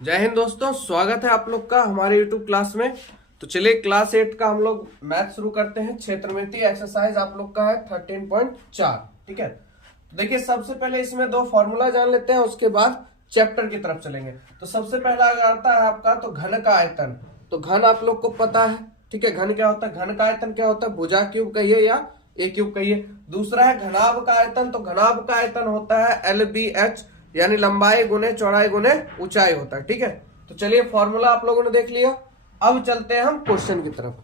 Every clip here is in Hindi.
जय हिंद दोस्तों, स्वागत है आप लोग का हमारे YouTube क्लास में। तो चलिए क्लास 8 का हम लोग मैथ शुरू करते हैं। क्षेत्रमिति एक्सरसाइज आप लोग का है 13.4। ठीक है, तो देखिए सबसे पहले इसमें दो फॉर्मूला जान लेते हैं, उसके बाद चैप्टर की तरफ चलेंगे। तो सबसे पहला आता है आपका तो घन का आयतन। तो घन आप लोग को पता है, ठीक है। घन क्या होता है, घन का आयतन क्या होता है, भुजा क्यूब कहिए या ए क्यूब कहिए। दूसरा है घनाभ का आयतन। तो घनाभ का आयतन होता है LBH, यानी लंबाई गुने चौड़ाई गुने ऊंचाई होता है। ठीक है, तो चलिए फॉर्मूला आप लोगों ने देख लिया। अब चलते हैं हम क्वेश्चन की तरफ।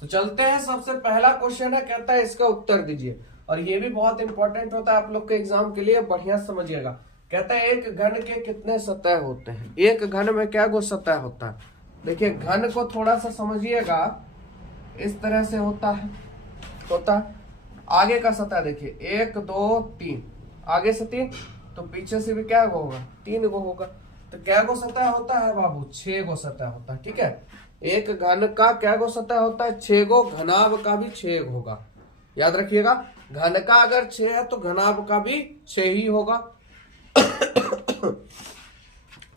तो चलते हैं, सबसे पहला क्वेश्चन है, कहता है इसका उत्तर दीजिए। और ये भी बहुत इंपॉर्टेंट होता है आप लोग के एग्जाम के लिए, बढ़िया समझिएगा। कहता है एक घन के कितने सतह होते हैं। एक घन में क्या गो सतह होता है। देखिए घन को थोड़ा सा समझिएगा, इस तरह से होता है आगे का सतह। देखिए 1 2 3, आगे से 3, तो पीछे से भी क्या गो होगा, 3 गो होगा। तो क्या गो सतह होता है बाबू, 6 गो सतह होता है। ठीक है, एक घन का क्या गो सतह होता है, 6 गो। घनाभ का भी 6 होगा, याद रखिएगा। घन का अगर 6 है तो घनाभ का भी 6 ही होगा।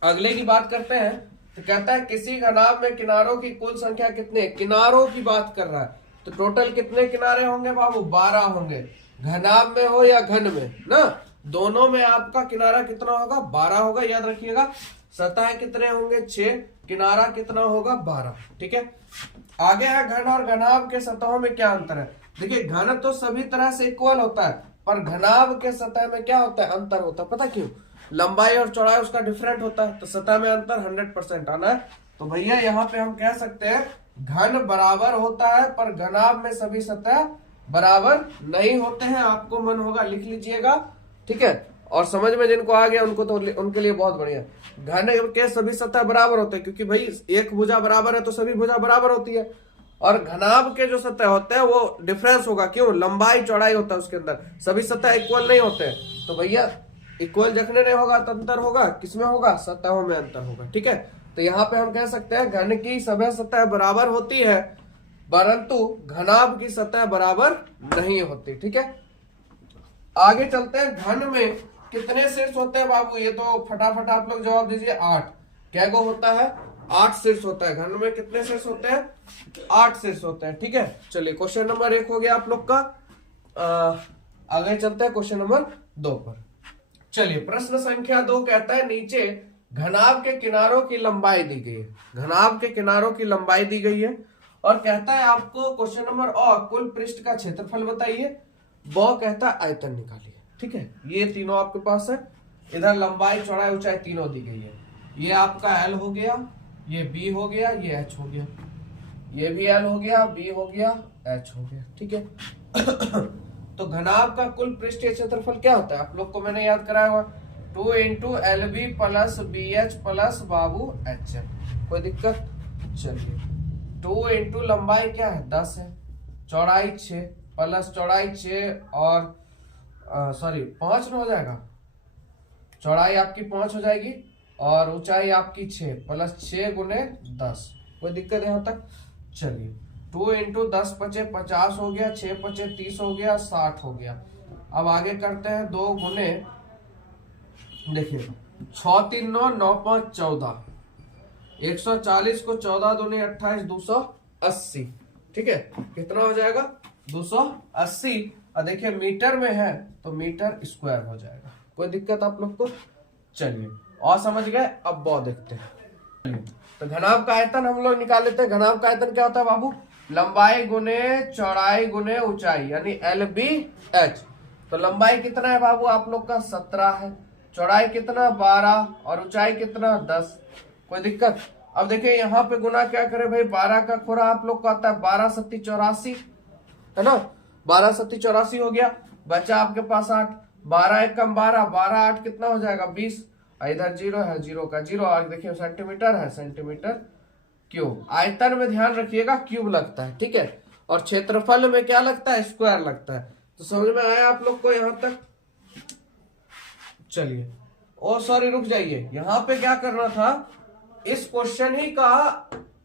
अगले की बात करते हैं। तो कहता है किसी घनाभ में किनारों की कुल संख्या कितने, किनारों की बात कर रहा है। तो टोटल कितने किनारे होंगे बाबू, 12 होंगे। घनाभ में हो या घन में ना, दोनों में आपका किनारा कितना होगा, 12 होगा, याद रखिएगा। सतह कितने होंगे, 6, किनारा कितना होगा, 12। ठीक है, आगे है घन और घनाभ के सतहों में क्या अंतर है। देखिए घन तो सभी तरह से इक्वल होता है, पर घनाभ के सतह में क्या होता है, अंतर होता है। पता क्यों, लंबाई और चौड़ाई उसका डिफरेंट होता है, तो सतह में अंतर 100% आना है। तो भैया यहाँ पे हम कह सकते हैं घन बराबर होता है, पर घनाभ में सभी सतह बराबर नहीं होते हैं। आपको मन होगा लिख लीजिएगा, ठीक है। और समझ में जिनको आ गया उनको तो उनके लिए बहुत बढ़िया। घन के सभी सतह बराबर होते हैं, क्योंकि भाई एक भुजा बराबर है तो सभी भुजा बराबर होती है। और घनाभ के जो सतह होते हैं वो डिफरेंस होगा, क्यों, लंबाई चौड़ाई होता है उसके अंदर, सभी सतह इक्वल नहीं होते हैं। तो भैया इक्वल जखने नहीं होगा तो अंतर होगा, किसमें होगा, सतहों में अंतर होगा। ठीक है, तो यहाँ पे हम कह सकते हैं घन की सभी सतह बराबर होती है, परंतु घनाभ की सतह बराबर नहीं होती। ठीक है, आगे चलते हैं। घन में कितने शीर्ष होते हैं बाबू, ये तो फटाफट आप लोग जवाब दीजिए। 8। क्या गो होता है, 8 शीर्ष होता है। घन में कितने शीर्ष होते हैं, 8 शीर्ष होते हैं। ठीक है, चलिए क्वेश्चन नंबर 1 हो गया आप लोग का। आगे चलते हैं क्वेश्चन नंबर 2 पर। चलिए प्रश्न संख्या 2 कहता है नीचे घनाभ के किनारों की लंबाई दी गई है। घनाभ के किनारों की लंबाई दी गई है और कहता है आपको क्वेश्चन नंबर कुल पृष्ठ का क्षेत्रफल बताइए। वो कहता है आयतन निकालिए। ठीक है, ये तीनों आपके पास है। इधर लंबाई चौड़ाई ऊंचाई तीनों दी गई है। ये आपका L हो गया, ये B हो गया, ये H हो गया, ये भी L हो गया, B हो गया, H हो गया। ठीक है। तो घनाभ का कुल पृष्ठीय क्षेत्रफल क्या होता है, आप लोग को मैंने याद कराया हुआ, 2 into LB plus BH plus बाबू H है। कोई दिक्कत, चलिए 2 इंटू लंबाई क्या है, 10 है, चौड़ाई 6 प्लस चौड़ाई 6 और सॉरी 5 हो जाएगा, चौड़ाई आपकी 5 हो जाएगी और ऊंचाई आपकी 6 प्लस 6 गुने 10। कोई दिक्कत यहाँ तक, चलिए 2 इंटू 10 पचे 50 हो गया, 6 पचे 30 हो गया, 60 हो गया। अब आगे करते हैं 2 गुने, देखिए 6 3 9 9 5 14, 140 को 14 दूनी 28, 280। ठीक है, कितना हो जाएगा, 280। और देखिए मीटर में है तो मीटर स्क्वायर हो जाएगा। कोई दिक्कत आप लोग को, चलिए और समझ गए। अब बहुत देखते हैं। तो घनाभ का आयतन हम लोग निकाल लेते हैं। घनाभ का आयतन क्या होता है बाबू, लंबाई गुने चौड़ाई गुने ऊंचाई, यानी LBH। तो लंबाई कितना है बाबू आप लोग का, 17 है, चौड़ाई कितना 12 और ऊंचाई कितना 10। कोई दिक्कत। अब देखिए यहाँ पे गुना क्या करे भाई, 12 का खोरा आप लोग को आता है 12 सत्ती 84, है ना, 12 सत्ती 84 हो गया। बचा आपके पास 8, 12 1 कम 12, 12 8 कितना हो जाएगा 20। इधर 0 है, 0 का 0। आगे देखिए सेंटीमीटर है, सेंटीमीटर क्यूब। आयतन में ध्यान रखिएगा क्यूब लगता है, ठीक है। और क्षेत्रफल में क्या लगता है, स्क्वायर लगता है। तो समझ में आया आप लोग को यहां तक, चलिए ओ सॉरी रुक जाइए, यहां पे क्या करना था, इस क्वेश्चन ही का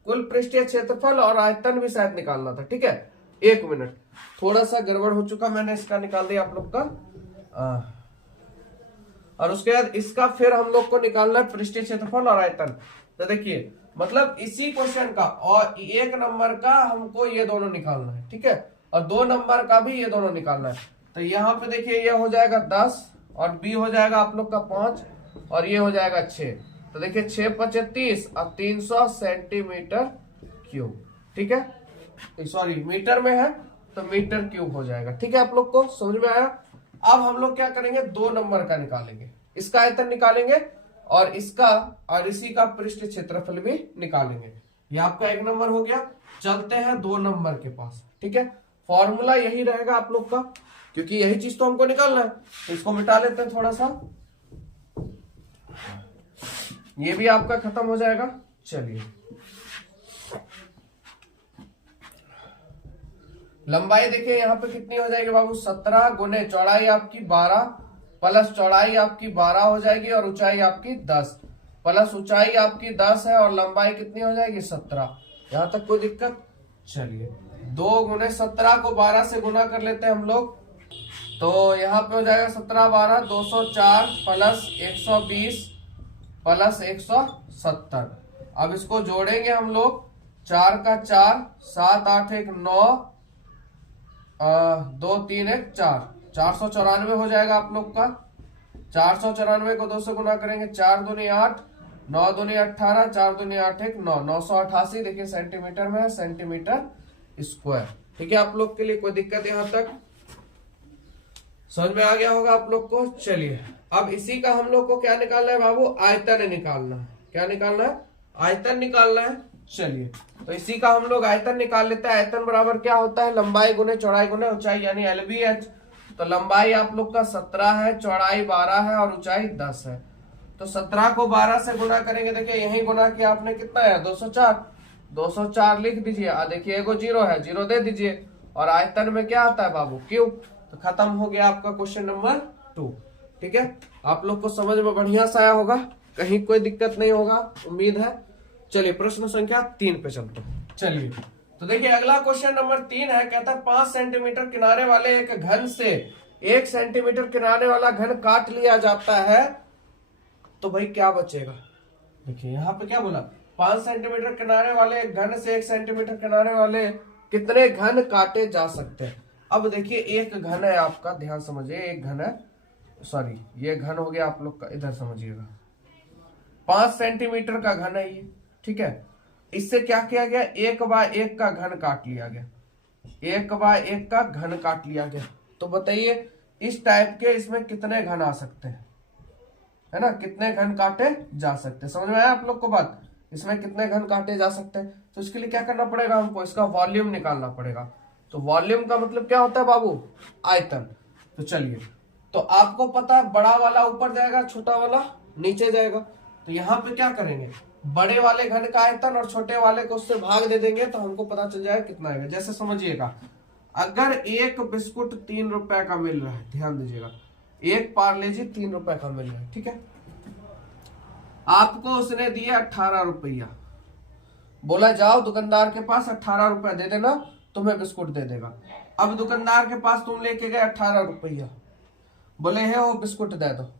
कुल पृष्ठीय क्षेत्रफल और आयतन भी शायद निकालना था। ठीक है, 1 मिनट, थोड़ा सा गड़बड़ हो चुका, मैंने इसका निकाल दिया आप लोग का। और उसके बाद इसका फिर हम लोग को निकालना है पृष्ठीय क्षेत्रफल और आयतन। तो देखिए मतलब इसी क्वेश्चन का और 1 नंबर का हमको ये दोनों निकालना है, ठीक है, और 2 नंबर का भी ये दोनों निकालना है। तो यहाँ पे देखिए ये हो जाएगा 10 और बी हो जाएगा आप लोग का 5 और ये हो जाएगा 6। तो देखिए 6 5 30 और 300 सेंटीमीटर क्यूब, ठीक है, सॉरी मीटर में है तो मीटर क्यूब हो जाएगा, ठीक है, आप लोग को समझ में आया। अब हम लोग क्या करेंगे 2 नंबर का निकालेंगे, इसका आयतन निकालेंगे और इसका और इसी का पृष्ठ क्षेत्रफल भी निकालेंगे। ये आपका 1 नंबर हो गया। चलते हैं 2 नंबर के पास, ठीक है, फॉर्मूला यही रहेगा आप लोग का, क्योंकि यही चीज तो हमको निकालना है। तो इसको मिटा लेते हैं थोड़ा सा, ये भी आपका खत्म हो जाएगा। चलिए लंबाई देखिए यहाँ पे कितनी हो जाएगी बाबू, 17 गुने चौड़ाई आपकी 12 प्लस चौड़ाई आपकी 12 हो जाएगी और ऊंचाई आपकी 10 प्लस ऊंचाई आपकी 10 है और लंबाई कितनी हो जाएगी 17। यहाँ तक कोई दिक्कत? चलिए 2 गुने 17 को 12 से गुना कर लेते हैं हम लोग, तो यहाँ पे हो जाएगा 17 12 204 प्लस 120 प्लस 170। अब इसको जोड़ेंगे हम लोग, 4 का 4 7 8 1 9 2 3 1 4 494 हो जाएगा आप लोग का। 494 को 2 से गुना करेंगे, 4 दूनी 8 9 दूनी 18 4 दूनी 8 1 9 988 देखिए सेंटीमीटर में है, सेंटीमीटर स्क्वायर, ठीक है। आप लोग के लिए कोई दिक्कत यहाँ तक समझ में आ गया होगा आप लोग को। चलिए अब इसी का हम लोग को क्या निकालना है बाबू, आयतन निकालना है। क्या निकालना है? आयतन निकालना है। चलिए तो इसी का हम लोग आयतन निकाल लेते हैं। आयतन बराबर क्या होता है, लंबाई गुने चौड़ाई गुने ऊंचाई, यानी LBH। तो लंबाई आप लोग का 17 है, चौड़ाई 12 है और ऊंचाई 10 है। तो 17 को 12 से गुना करेंगे, देखिए यही गुना किया आपने, कितना है 204। 204 लिख दीजिए, देखिए एगो 0 है, 0 दे दीजिए और आयतन में क्या आता है बाबू, क्यूब। तो खत्म हो गया आपका क्वेश्चन नंबर 2, ठीक है। आप लोग को समझ में बढ़िया सा आया होगा, कहीं कोई दिक्कत नहीं होगा उम्मीद है। चलिए प्रश्न संख्या 3 पे चलते हैं। चलिए तो देखिए अगला क्वेश्चन नंबर 3 है, कहता है 5 सेंटीमीटर किनारे वाले एक घन से 1 सेंटीमीटर किनारे वाला घन काट लिया जाता है तो भाई क्या बचेगा। देखिए यहाँ पे क्या बोला, 5 सेंटीमीटर किनारे वाले एक घन से 1 सेंटीमीटर किनारे वाले कितने घन काटे जा सकते हैं। अब देखिए एक घन है आपका, ध्यान समझिए, एक घन है, सॉरी ये घन हो गया आप लोग का, इधर समझिएगा, 5 सेंटीमीटर का घन है ये, ठीक है। इससे क्या किया गया, 1/1 का घन काट लिया गया, 1/1 का घन काट लिया गया। तो बताइए इस टाइप के इसमें कितने घन आ सकते हैं, है ना, कितने घन काटे जा सकते हैं। समझ में आया आप लोग को बात, इसमें कितने घन काटे जा सकते हैं। तो इसके लिए क्या करना पड़ेगा हमको, इसका वॉल्यूम निकालना पड़ेगा। तो वॉल्यूम का मतलब क्या होता है बाबू, आयतन। तो चलिए, तो आपको पता है बड़ा वाला ऊपर जाएगा, छोटा वाला नीचे जाएगा। तो यहाँ पे क्या करेंगे, बड़े वाले घन का आयतन और छोटे वाले को उससे भाग दे देंगे तो हमको पता चल जाएगा कितना आएगा। जैसे समझिएगा, अगर एक बिस्कुट 3 रुपए का मिल रहा है, ध्यान दीजिएगा, एक पार्ले जी 3 रुपए का मिल रहा है, ठीक है। आपको उसने दिया 18 रुपया, बोला जाओ दुकानदार के पास 18 रुपया दे देना, तुम्हें बिस्कुट दे देगा। अब दुकानदार के पास तुम लेके गए 18 रुपया, बोले है वो बिस्कुट दे दो,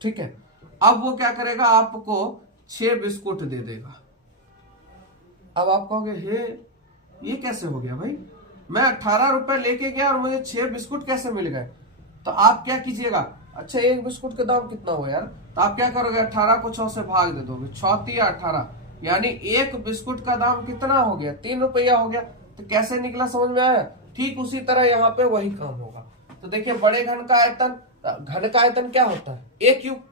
ठीक है। अब वो क्या करेगा, आपको 6 बिस्कुट दे देगा। अब आप कहोगे हे ये कैसे हो गया भाई, मैं 18 रुपए लेके गया और मुझे 6 बिस्कुट कैसे मिल गए। तो आप क्या कीजिएगा, अच्छा एक बिस्कुट का दाम कितना हुआ यार, तो आप क्या करोगे, 18 को 6 से भाग दे दोगे, 6 या 18, यानी एक बिस्कुट का दाम कितना हो गया, 3 रुपया हो गया। तो कैसे निकला, समझ में आया। ठीक उसी तरह यहाँ पे वही काम होगा। तो देखिए बड़े घन का आयतन क्या होता है, a क्यूब,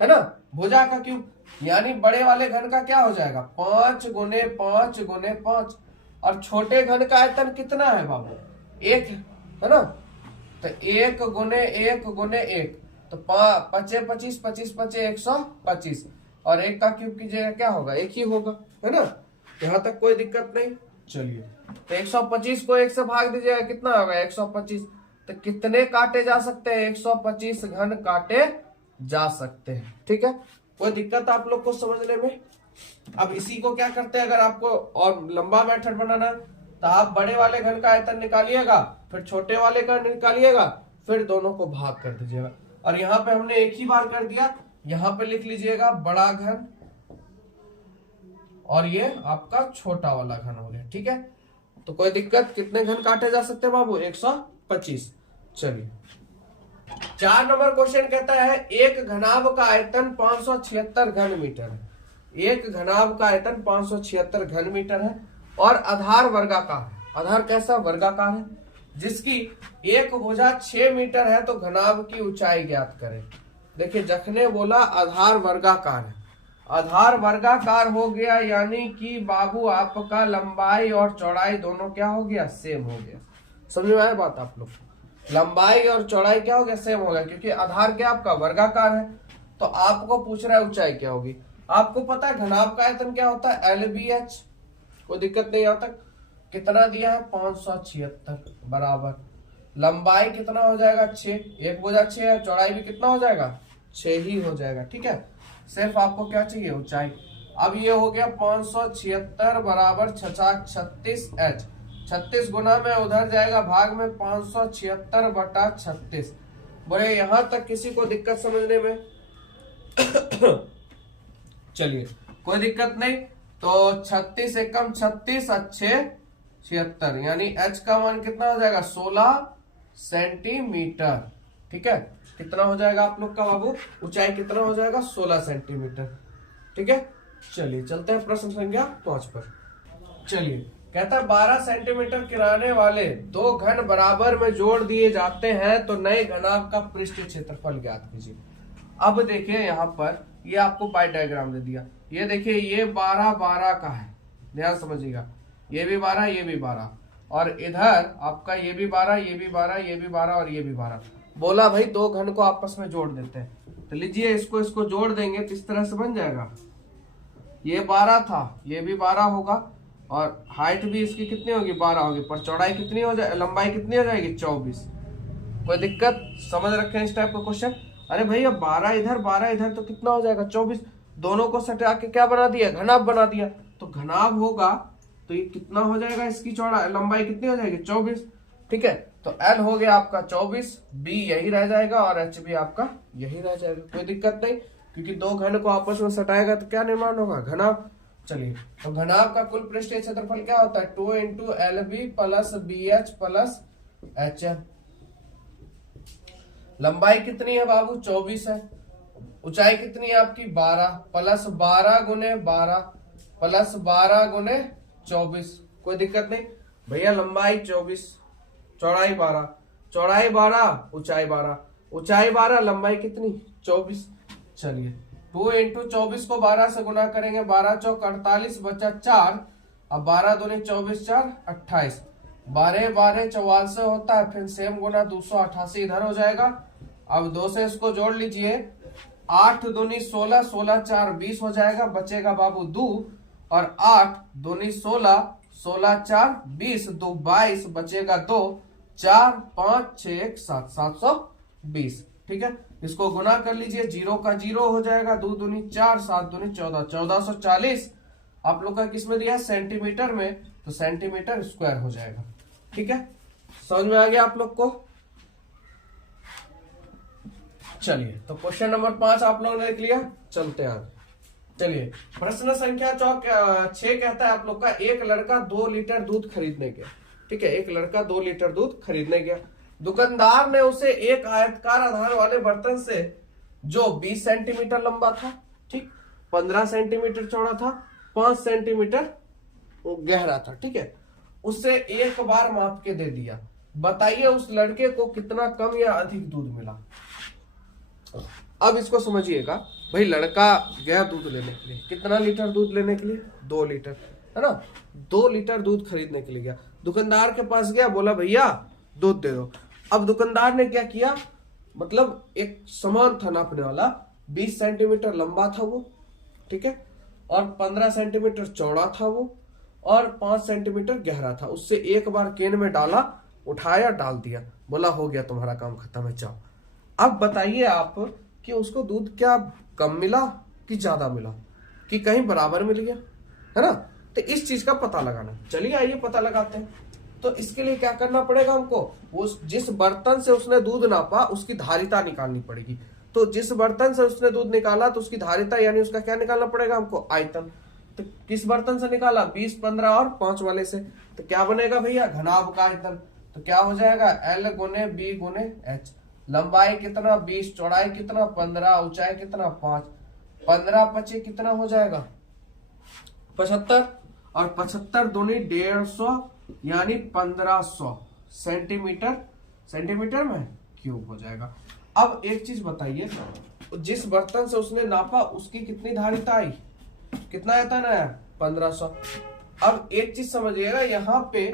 है ना, भुजा का क्यूब, यानी बड़े वाले घन का क्या हो जाएगा 5 गुने 5 गुने 5। और छोटे घन का आयतन कितना है बाबू, 1 है ना। तो 1 गुने 1 गुने 1, तो 5 25 25 5 125, और 1 का क्यूब कीजिएगा क्या होगा, 1 ही होगा, है ना। यहाँ तक कोई दिक्कत नहीं। चलिए तो 125 को 1 से भाग दीजिएगा, कितना होगा 125। तो कितने काटे जा सकते हैं, 125 घन काटे जा सकते हैं, ठीक है। कोई दिक्कत आप लोग को समझने में। अब इसी को क्या करते हैं, अगर आपको और लंबा मेथड बनाना तो आप बड़े वाले घन का आयतन निकालिएगा, फिर छोटे वाले का निकालिएगा, फिर दोनों को भाग कर दीजिएगा। और यहाँ पे हमने एक ही बार कर दिया, यहाँ पे लिख लीजिएगा बड़ा घन और ये आपका छोटा वाला घन हो गया। ठीक है, तो कोई दिक्कत, कितने घन काटे जा सकते हैं बाबू? 125। चलिए 4 नंबर क्वेश्चन कहता है एक घनाभ का आयतन 576 घन मीटर है। एक घनाभ का आयतन 576 घन मीटर है और आधार वर्गाकार है। आधार कैसा? वर्गाकार है, जिसकी एक भुजा 6 मीटर है, तो घनाभ की ऊंचाई ज्ञात करें। देखिए जखने बोला आधार वर्गाकार है, आधार वर्गाकार हो गया यानी कि बाबू आपका लंबाई और चौड़ाई दोनों क्या हो गया? सेम हो गया। समझ में आया बात आप लोग? लंबाई और चौड़ाई क्या हो गया? सेम हो गया, क्योंकि आधार क्या आपका वर्गाकार है। तो आपको पूछ रहा है ऊंचाई क्या होगी। आपको पता है घनाभ का आयतन क्या होता है? LBH। कोई दिक्कत नहीं यहाँ तक। कितना दिया है? 576 बराबर लंबाई कितना हो जाएगा? 6, एक भुजा 6 है, चौड़ाई भी कितना हो जाएगा? 6 ही हो जाएगा। ठीक है, सिर्फ आपको क्या चाहिए? ऊंचाई। अब ये हो गया 576 बराबर 36H। 36 गुना में उधर जाएगा भाग में 576 बटा 36। बोले यहां तक किसी को दिक्कत समझने में? चलिए कोई दिक्कत नहीं। तो 36 एकम 36 अच्छे 76 यानी H का मान कितना हो जाएगा? 16 सेंटीमीटर। ठीक है, कितना हो जाएगा आप लोग का बाबू? ऊंचाई कितना हो जाएगा? 16 सेंटीमीटर। ठीक है, चलिए चलते हैं प्रश्न संख्या 5 पर। चलिए कहता है 12 सेंटीमीटर किनारे वाले दो घन बराबर में जोड़ दिए जाते हैं तो नए घनाभ का पृष्ठीय क्षेत्रफल ज्ञात कीजिए। अब देखिए यहाँ पर ये आपको पाई डायग्राम दे दिया। ये देखिए ये 12 12 का है, ध्यान समझिएगा। ये भी 12, ये भी 12 और इधर आपका ये भी 12, ये भी 12, ये भी 12 और ये भी 12। बोला भाई दो घन को आपस में जोड़ देते हैं, तो लीजिए इसको जोड़ देंगे तो इस तरह से बन जाएगा। ये 12 था, ये भी 12 होगा और हाइट भी इसकी कितनी होगी? 12 होगी, पर चौड़ाई कितनी हो जाए, लंबाई कितनी हो जाएगी? 24। कोई दिक्कत? समझ रखे हैं इस टाइप का क्वेश्चन? अरे भैया 12 इधर तो कितना हो जाएगा? 24। दोनों को सटा के क्या बना दिया? घनाभ बना दिया। तो घनाभ होगा तो ये कितना हो जाएगा? इसकी चौड़ाई लंबाई कितनी हो जाएगी? 24। ठीक है, तो L हो गया आपका 24, B यही रह जाएगा और H भी आपका यही रह जाएगा। कोई दिक्कत नहीं, क्योंकि दो घन को आपस में सटाएगा तो क्या निर्माण होगा? घनाभ। चलिए तो घनाभ का कुल पृष्ठीय क्षेत्रफल क्या होता है? 2 × LB plus BH plus HL। लंबाई कितनी है बाबू? 24 है। ऊंचाई कितनी है आपकी? 12 प्लस 12 गुने 12 प्लस 12 गुने 24। कोई दिक्कत नहीं भैया, लंबाई 24, चौड़ाई 12, चौड़ाई 12, ऊंचाई 12, ऊंचाई 12, लंबाई कितनी? 24। चलिए 2 × 24 को 12 से गुना करेंगे, 12 चौक 48 बचा 4, अब 12 दूनी 24 4 28, 12 12 44 होता है, फिर सेम गुना 288 इधर हो जाएगा। अब 2 से इसको जोड़ लीजिए, 8 दूनी 16, 16 4 20 हो जाएगा, बचेगा बाबू 2 और 8 दूनी 16, 16 4 20, 2 22 बचेगा 2, 4 5 6 1 7 720। ठीक है, इसको गुना कर लीजिए, 0 का 0 हो जाएगा, 2 दूनी 4 7 दूनी 14, 1440 आप लोग का किसमें दिया? सेंटीमीटर में, तो सेंटीमीटर स्क्वायर हो जाएगा। ठीक है, समझ में आ गया आप लोग को? चलिए तो क्वेश्चन नंबर 5 आप लोगों ने लिख लिया, चलते हैं। चलिए प्रश्न संख्या 6 कहता है आप लोग का, एक लड़का 2 लीटर दूध खरीदने गया। ठीक है, एक लड़का 2 लीटर दूध खरीदने गया। दुकानदार ने उसे एक आयताकार आधार वाले बर्तन से, जो 20 सेंटीमीटर लंबा था, ठीक, 15 सेंटीमीटर चौड़ा था, 5 सेंटीमीटर गहरा था, ठीक है, उससे एक बार माप के दे दिया। बताइए उस लड़के को कितना कम या अधिक दूध मिला। अब इसको समझिएगा भाई, लड़का गया दूध लेने के लिए, कितना लीटर दूध लेने के लिए? 2 लीटर, है ना। 2 लीटर दूध खरीदने के लिए गया, दुकानदार के पास गया, बोला भैया दूध दे दो। अब दुकानदार ने क्या किया, मतलब एक समान था नापने वाला, 20 सेंटीमीटर लंबा था वो, ठीक है, और 15 सेंटीमीटर चौड़ा था वो, और 5 सेंटीमीटर गहरा था। उससे एक बार केन में डाला, उठाया, डाल दिया, बोला हो गया तुम्हारा काम खत्म है, जाओ। अब बताइए आप कि उसको दूध क्या कम मिला कि ज्यादा मिला, कि कहीं बराबर मिल गया, है ना। तो इस चीज का पता लगाना, चलिए आइए पता लगाते हैं। तो इसके लिए क्या करना पड़ेगा हमको, उस जिस बर्तन से उसने दूध नापा उसकी धारिता निकालनी पड़ेगी। तो जिस बर्तन से उसने दूध निकाला तो उसकी धारिता यानी उसका क्या निकालना पड़ेगा हमको, आयतन। तो किस बर्तन से निकाला, 20, 15 और 5 वाले से। तो क्या बनेगा भैया, घनाभ का आयतन। तो क्या हो जाएगा, L गुने B गुने H। लंबाई कितना 20, चौड़ाई कितना 15, ऊंचाई कितना 5, 15 पचे कितना हो जाएगा 75, और 75 दूनी 150 यानी 1500 सेंटीमीटर, सेंटीमीटर में क्यूब हो जाएगा। अब एक चीज बताइए, जिस बर्तन से उसने नापा उसकी कितनी धारिता आई, कितना आयतन आया 1500। अब एक चीज समझिएगा, यहाँ पे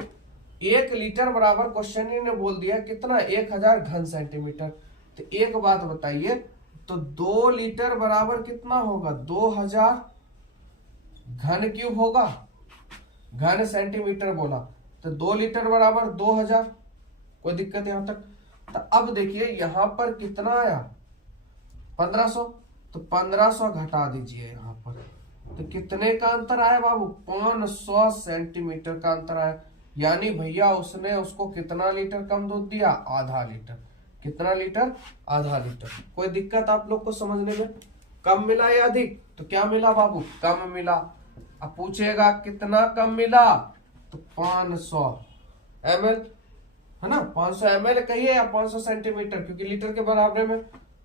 1 लीटर बराबर क्वेश्चन ने बोल दिया कितना, 1000 घन सेंटीमीटर। तो एक बात बताइए, तो 2 लीटर बराबर कितना होगा, 2000 घन क्यूब होगा, घन सेंटीमीटर बोला। तो 2 लीटर बराबर 2000, कोई दिक्कत यहां तक। तो अब देखिए यहां पर कितना आया 1500, तो 1500 घटा दीजिए यहाँ पर, तो कितने का अंतर आया बाबू, 500 सेंटीमीटर का अंतर आया। यानी भैया उसने उसको कितना लीटर कम दूध दिया, आधा लीटर। कितना लीटर, आधा लीटर। कोई दिक्कत आप लोग को समझने में, कम मिला या अधिक, तो क्या मिला बाबू, कम मिला। अब पूछेगा कितना कम मिला, तो 500 ml है ना, 500 ml कहिए या 500 सेंटीमीटर, क्योंकि लीटर के बराबर में,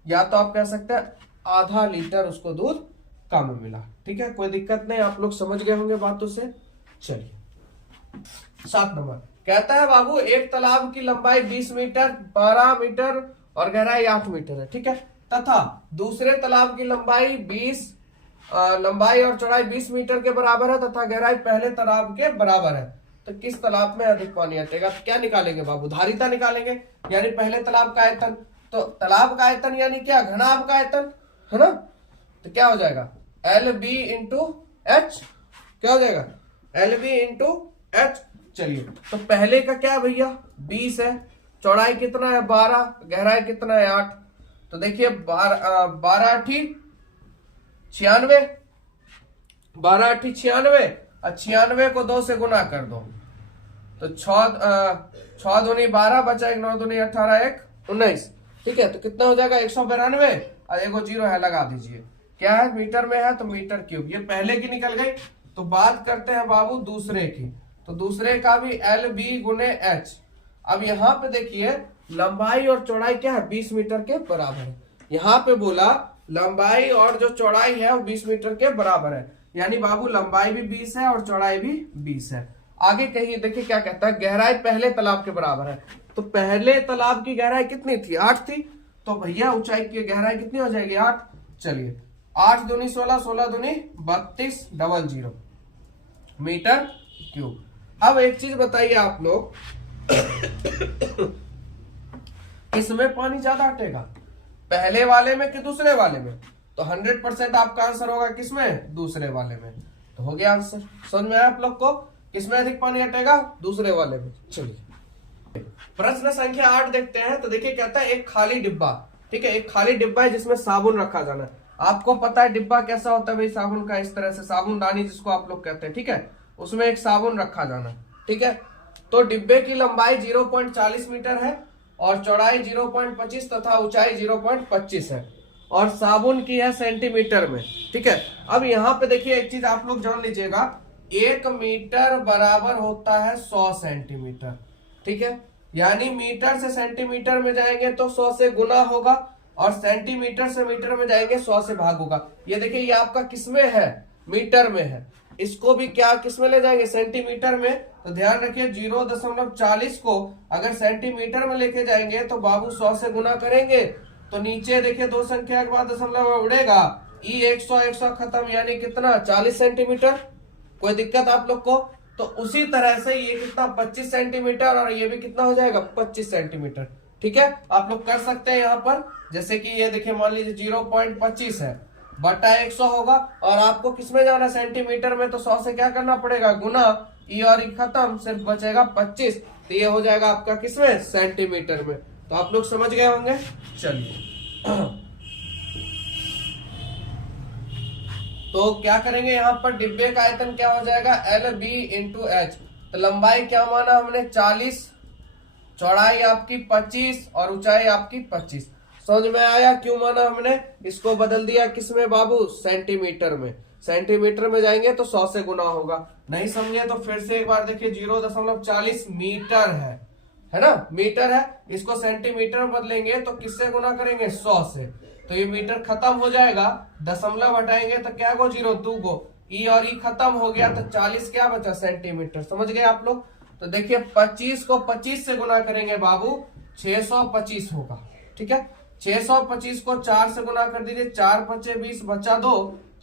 या तो आप कह सकते हैं आधा लीटर उसको दूध कम मिला। ठीक है, कोई दिक्कत नहीं, आप लोग समझ गए होंगे बातों से। चलिए 7 नंबर कहता है बाबू, एक तालाब की लंबाई 20 मीटर, 12 मीटर और गहराई 8 मीटर है। ठीक है, तथा दूसरे तालाब की लंबाई 20 लंबाई और चौड़ाई 20 मीटर के बराबर है तथा गहराई पहले तालाब के बराबर है। तो किस तालाब में अधिक पानी हटेगा, तो क्या निकालेंगे बाबू, धारिता निकालेंगे, यानी पहले तालाब का आयतन। तो तालाब का आयतन यानी क्या, घनाभ का आयतन है ना। तो क्या हो जाएगा, LB इंटू H, क्या हो जाएगा, LB इंटू H। चलिए, तो पहले का क्या है भैया, 20 है, चौड़ाई कितना है 12, गहराई कितना है 8। तो देखिए 12 8 96, 12 8 96, और 96 को 2 से गुना कर दो, तो 6 दूनी 12 बचा 1, 9 दूनी 18, 1 19। ठीक है, तो कितना हो जाएगा 192, और एगो जीरो है लगा दीजिए। क्या है, मीटर में है तो मीटर क्यूब। ये पहले की निकल गई। तो बात करते हैं बाबू दूसरे की। तो दूसरे का भी LB गुने H। अब यहाँ पे देखिए लंबाई और चौड़ाई क्या है, 20 मीटर के बराबर है। यहाँ पे बोला लंबाई और जो चौड़ाई है वो 20 मीटर के बराबर है, यानी बाबू लंबाई भी 20 है और चौड़ाई भी 20 है। आगे कहिए, देखिए क्या कहता है, गहराई पहले तालाब के बराबर है। तो पहले तालाब की गहराई कितनी थी, 8 थी। तो भैया ऊंचाई की गहराई कितनी हो जाएगी, 8। चलिए 8 दूनी 16, 16 दूनी 32, 00 मीटर क्यूब। अब एक चीज बताइए आप लोग, इसमें पानी ज्यादा हटेगा, पहले वाले में कि दूसरे वाले में। तो 100% आपका आंसर होगा किसमें, दूसरे वाले में। तो हो गया आंसर, समझ में आया आप लोग को, किसमें अधिक पानी हटेगा, दूसरे वाले में। चलिए प्रश्न संख्या 8 देखते हैं। तो देखिए कहता है एक खाली डिब्बा, ठीक है, एक खाली डिब्बा है जिसमें साबुन रखा जाना है। आपको पता है डिब्बा कैसा होता है भाई, साबुन का, इस तरह से साबुनदानी जिसको आप लोग कहते हैं। ठीक है, उसमें एक साबुन रखा जाना है। ठीक है, तो डिब्बे की लंबाई 0.40 मीटर है और चौड़ाई 0.25 तथा ऊंचाई 0.25 है, और साबुन की है सेंटीमीटर में। ठीक है, अब यहाँ पे देखिए एक चीज आप लोग जान लीजिएगा, 1 मीटर बराबर होता है 100 सेंटीमीटर। ठीक है, यानी मीटर से सेंटीमीटर में जाएंगे तो 100 से गुना होगा, और सेंटीमीटर से मीटर में जाएंगे 100 से भाग होगा। ये देखिए ये आपका किसमें है, मीटर में है, इसको भी क्या किसमें ले जाएंगे, सेंटीमीटर में। तो ध्यान रखिए 0.40 को अगर सेंटीमीटर में लेके जाएंगे तो बाबू 100 से गुना करेंगे तो नीचे देखिए 2 संख्या के बाद दशमलव उड़ेगा, ई 100 खत्म, यानी कितना 40 सेंटीमीटर। कोई दिक्कत आप लोग को। तो उसी तरह से ये कितना 25 सेंटीमीटर, और ये भी कितना हो जाएगा 25 सेंटीमीटर। ठीक है, आप लोग कर सकते हैं यहाँ पर, जैसे कि ये देखिए मान लीजिए 0.25 है बटा 100 होगा, और आपको किसमें जाना सेंटीमीटर में, तो 100 से क्या करना पड़ेगा गुना, ई और ई खत्म, सिर्फ बचेगा 25। तो ये हो जाएगा आपका किसमें, सेंटीमीटर में। तो आप लोग समझ गए होंगे। चलिए तो क्या करेंगे यहाँ पर, डिब्बे का आयतन क्या हो जाएगा, LB इंटू H। तो लंबाई क्या माना हमने 40, चौड़ाई आपकी 25 और ऊंचाई आपकी 25। समझ में आया क्यों माना हमने? इसको बदल दिया किसमें बाबू? सेंटीमीटर में। सेंटीमीटर में जाएंगे तो 100 से गुना होगा। नहीं समझे तो फिर से एक बार देखिए, 0.40 मीटर है ना, मीटर है। इसको सेंटीमीटर में बदलेंगे तो किससे गुना करेंगे? 100 से। तो ये मीटर खत्म हो जाएगा, दशमलव हटाएंगे तो क्या गो? 0 2 गो, ई और ई खत्म हो गया तो 40 क्या बचा? सेंटीमीटर। समझ गए आप लोग? तो देखिए 25 को 25 से गुना करेंगे बाबू, 625 होगा। ठीक है, 625 को 4 से गुना कर दीजिए, 4 5 20 बचा 2,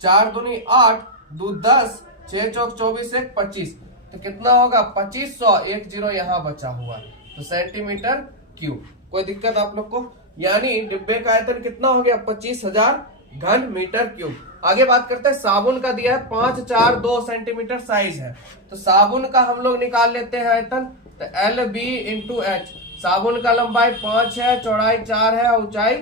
4 दूनी 8, 2 10, 6 चौक 24, 1 25। तो कितना होगा? 2500, 1 0 यहाँ बचा हुआ है, तो सेंटीमीटर क्यूब। कोई दिक्कत आप लोग को? यानी डिब्बे का आयतन कितना हो गया? 25,000 घन मीटर क्यूब। आगे बात करते हैं, साबुन का दिया है 5 4 2 सेंटीमीटर साइज है, तो साबुन का हम लोग निकाल लेते हैं आयतन। तो LB/H, साबुन का लंबाई 5 है, चौड़ाई 4 है, ऊंचाई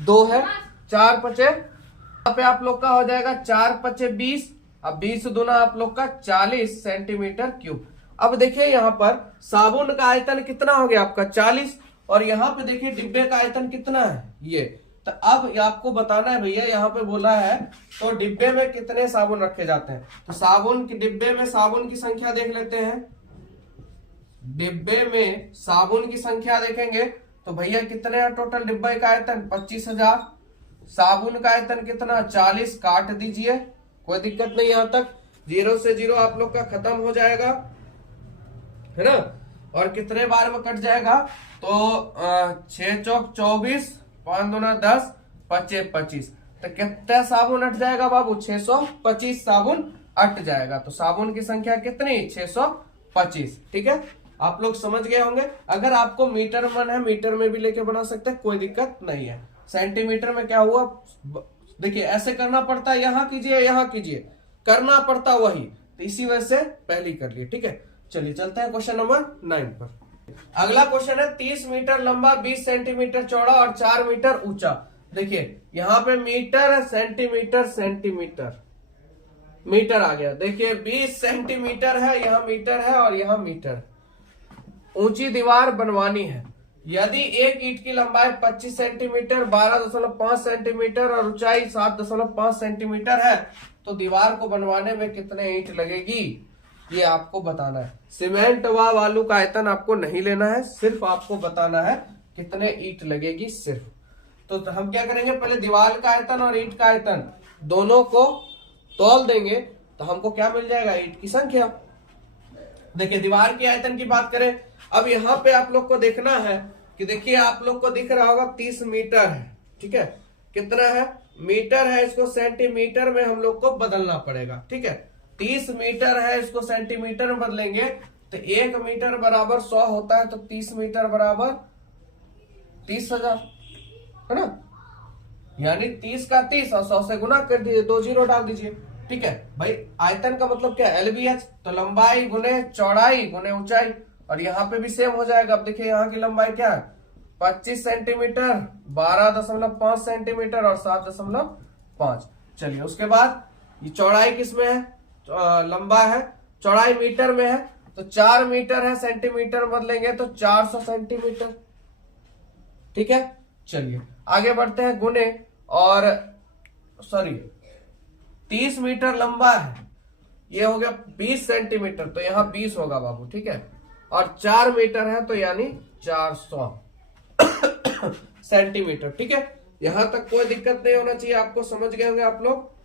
2 है। 4 5 यहाँ पे आप लोग का हो जाएगा 4 5 20, अब 20 दूना आप लोग का 40 सेंटीमीटर क्यूब। अब देखिए यहाँ पर साबुन का आयतन कितना हो गया आपका? 40, और यहाँ पे देखिए डिब्बे का आयतन कितना है? ये। तो अब आपको बताना है भैया, यहाँ पे बोला है तो डिब्बे में कितने साबुन रखे जाते हैं। तो साबुन के डिब्बे में साबुन की संख्या देख लेते हैं। डिब्बे में साबुन की संख्या देखेंगे तो भैया कितने हैं टोटल डिब्बे का आयतन? 25,000। साबुन का आयतन कितना? 40, काट दीजिए, कोई दिक्कत नहीं। यहां तक 0 से 0 आप लोग का खत्म हो जाएगा, है ना। और कितने बार में कट जाएगा? तो 6 चौक 24, 5 दूना 10, 5 25। तो कितना साबुन अट जाएगा बाबू? 625 साबुन अट जाएगा। तो साबुन की संख्या कितनी? 625। ठीक है, आप लोग समझ गए होंगे। अगर आपको मीटर मन है, मीटर में भी लेके बना सकते हैं, कोई दिक्कत नहीं है। सेंटीमीटर में क्या हुआ? देखिए ऐसे करना पड़ता है, यहां कीजिए यहां कीजिए, करना पड़ता वही, तो इसी वजह से पहले कर लिए। ठीक है, चलिए चलते हैं क्वेश्चन नंबर 9 पर। अगला क्वेश्चन है 30 मीटर लंबा, 20 सेंटीमीटर चौड़ा और 4 मीटर ऊंचा। देखिए यहाँ पे मीटर सेंटीमीटर सेंटीमीटर मीटर आ गया। देखिए 20 सेंटीमीटर है, यहाँ मीटर है और यहाँ मीटर। ऊंची दीवार बनवानी है। यदि एक ईंट की लंबाई 25 सेंटीमीटर, 12.5 सेंटीमीटर और ऊंचाई 7.5 सेंटीमीटर है, तो दीवार को बनवाने में कितने ईंट लगेगी, ये आपको बताना है। सीमेंट व बालू का आयतन आपको नहीं लेना है, सिर्फ आपको बताना है कितने ईंट लगेगी सिर्फ। तो हम क्या करेंगे, पहले दीवार का आयतन और ईंट का आयतन दोनों को तौल देंगे, तो हमको क्या मिल जाएगा? ईंट की संख्या। देखिए दीवार के आयतन की बात करें, अब यहाँ पे आप लोग को देखना है कि देखिए आप लोग को दिख रहा होगा 30 मीटर है। ठीक है, कितना है? मीटर है, इसको सेंटीमीटर में हम लोग को बदलना पड़ेगा। ठीक है, 30 मीटर है, इसको सेंटीमीटर में बदलेंगे तो 1 मीटर बराबर 100 होता है, तो 30 मीटर बराबर 30,000, है ना। यानी 30 का 30 और 100 से गुना कर दीजिए, 2 0 डाल दीजिए। ठीक है भाई, आयतन का मतलब क्या है? LBH, तो लंबाई गुने चौड़ाई गुने ऊंचाई, और यहाँ पे भी सेम हो जाएगा। अब देखिए यहाँ की लंबाई क्या है? 25 सेंटीमीटर, 12.5 सेंटीमीटर और 7.5। चलिए उसके बाद ये चौड़ाई किसमें है? लंबा है, चौड़ाई मीटर में है, तो 4 मीटर है, सेंटीमीटर बदलेंगे तो 400 सेंटीमीटर। ठीक है, चलिए आगे बढ़ते हैं। गुने और 30 मीटर लंबा है, ये हो गया 20 सेंटीमीटर, तो यहाँ 20 होगा बाबू। ठीक है, और 4 मीटर है तो यानी 400 सेंटीमीटर। ठीक है, यहां तक कोई दिक्कत नहीं होना चाहिए, आपको समझ गए होंगे आप लोग।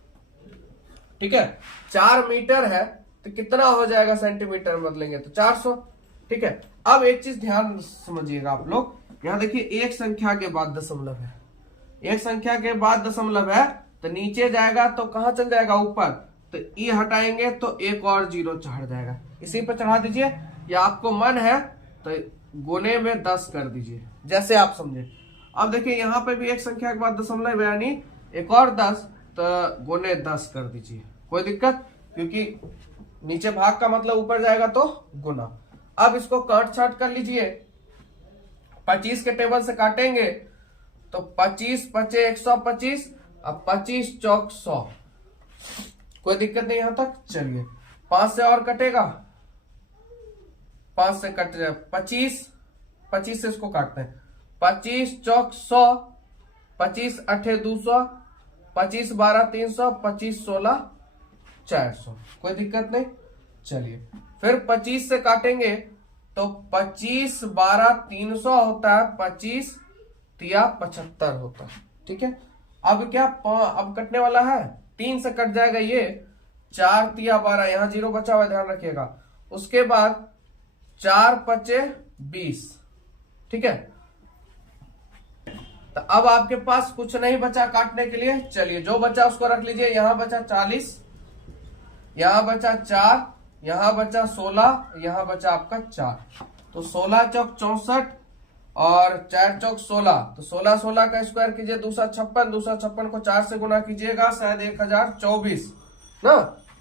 ठीक है, 4 मीटर है तो कितना हो जाएगा सेंटीमीटर बदलेंगे तो 400। ठीक है, अब एक चीज ध्यान समझिएगा आप लोग, यहाँ देखिए एक संख्या के बाद दशमलव है, एक संख्या के बाद दशमलव है, तो नीचे जाएगा तो कहां चल जाएगा? ऊपर। तो ई हटाएंगे तो एक और 0 चढ़ जाएगा, इसी पर चढ़ा दीजिए, या आपको मन है तो गुने में 10 कर दीजिए, जैसे आप समझे। अब देखिए यहाँ पे भी एक संख्या के बाद दशमलव यानी एक और 10, तो गुने 10 कर दीजिए, कोई दिक्कत, क्योंकि नीचे भाग का मतलब ऊपर जाएगा तो गुना। अब इसको काट छाट कर लीजिए, 25 के टेबल से काटेंगे तो 25 पचे 125, अब 25 चौक 100, कोई दिक्कत नहीं यहां तक। चलिए 5 से और कटेगा 5 से कट जाए 25, 25 से इसको काटते हैं, 25 चौक 100, 25 अठे 200, 25 12 300, 25 16 400, कोई दिक्कत नहीं। चलिए फिर 25 से काटेंगे तो 25 12 300 होता है, 25 तिया 75 होता है। ठीक है, अब क्या अब कटने वाला है, 3 से कट जाएगा ये, 4 तिया 12, यहां 0 बचा हुआ ध्यान रखिएगा। उसके बाद 4 पचे 20। ठीक है, तो अब आपके पास कुछ नहीं बचा काटने के लिए। चलिए जो बचा उसको रख लीजिए। यहां बचा 40, यहां बचा 4, यहां बचा 16, यहां बचा आपका 4, तो 16 चौक 64 और 4 चौक 16, तो 16 16 का स्क्वायर कीजिए 256, 256 को 4 से गुना कीजिएगा, शायद 1024 ना,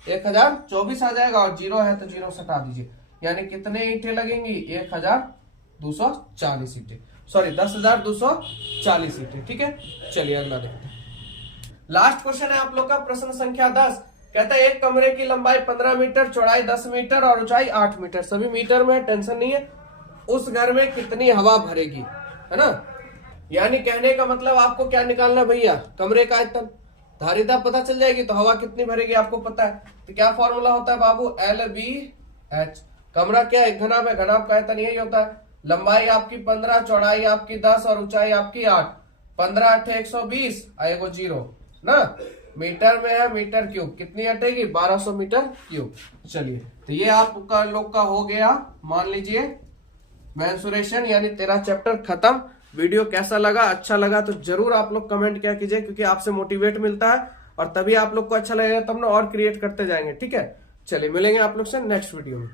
1024 आ जाएगा, और 0 है तो 0 सटा दीजिए। यानी कितने ईंटें लगेंगी, 1240 ईंटें, सॉरी 10,240 ईंटें। ठीक है, चलिए अगला देखते हैं। लास्ट क्वेश्चन है आप लोग का, प्रश्न संख्या 10। कहता है एक कमरे की लंबाई 15 मीटर, चौड़ाई 10 मीटर और ऊंचाई 8 मीटर, सभी मीटर में है, टेंशन नहीं है। उस घर में कितनी हवा भरेगी, है ना। यानी कहने का मतलब आपको क्या निकालना भैया, कमरे का आयतन, धारिता पता चल जाएगी तो हवा कितनी भरेगी आपको पता है। तो क्या फॉर्मूला होता है बाबू, LBH। कमरा क्या है, घनाभ है, घनाभ का आयतन यही होता है। लंबाई आपकी 15, चौड़ाई आपकी 10 और ऊंचाई आपकी 8, 15 8 120 आएगा 0 ना, मीटर में है, मीटर क्यूब कितनी हटेगी, 1200 मीटर क्यूब। चलिए तो ये आपका लोग का हो गया, मान लीजिए मेंसुरेशन, यानी 13 चैप्टर खत्म। वीडियो कैसा लगा, अच्छा लगा तो जरूर आप लोग कमेंट क्या कीजिए, क्योंकि आपसे मोटिवेट मिलता है और तभी आप लोग को अच्छा लगेगा, तब ना और क्रिएट करते जाएंगे। ठीक है, चलिए मिलेंगे आप लोग से नेक्स्ट वीडियो में।